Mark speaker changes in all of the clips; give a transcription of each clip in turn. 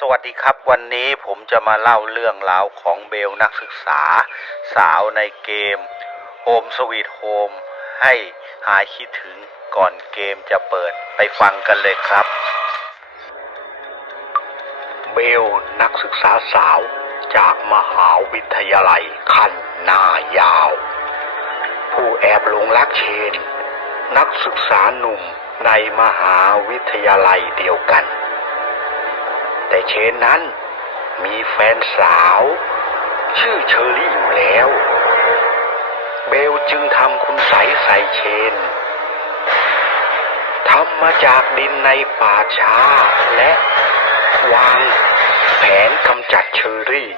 Speaker 1: สวัสดีครับวันนี้ผมจะมาเล่าเรื่องราวของเบลนักศึกษา สาวในเกม Home Sweet Home ให้หายคิดถึงก่อนเกมจะเปิดไปฟังกันเลยครับ เบลนักศึกษาสาวจากมหาวิทยาลัยคันหน้ายาว ผู้แอบหลงรักเชน นักศึกษาหนุ่มในมหาวิทยาลัยเดียวกัน แต่เชนนั้น มีแฟนสาว ชื่อเชอรี่อยู่แล้ว เบลจึงทำคุณใสใส่เชนทำมาจากดินในป่าช้าและวางแผนกำจัดเชอรี่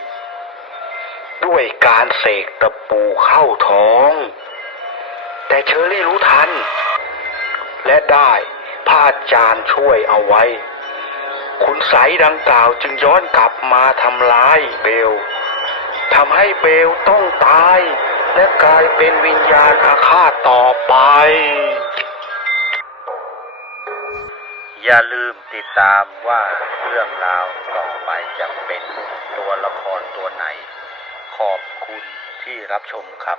Speaker 1: ด้วยการเสกตะปูเข้าท้อง แต่เชอรี่รู้ทัน และได้พระอาจารย์ช่วยเอาไว้ คุณใสยดังกล่าวจึงย้อนกลับมาทำร้ายเบลทำให้เบลต้องตาย และกลายเป็นวิญญาณอาฆาตต่อไป อย่าลืมติดตามว่าเรื่องราวต่อไปจะเป็นตัวละครตัวไหน ขอบคุณที่รับชมครับ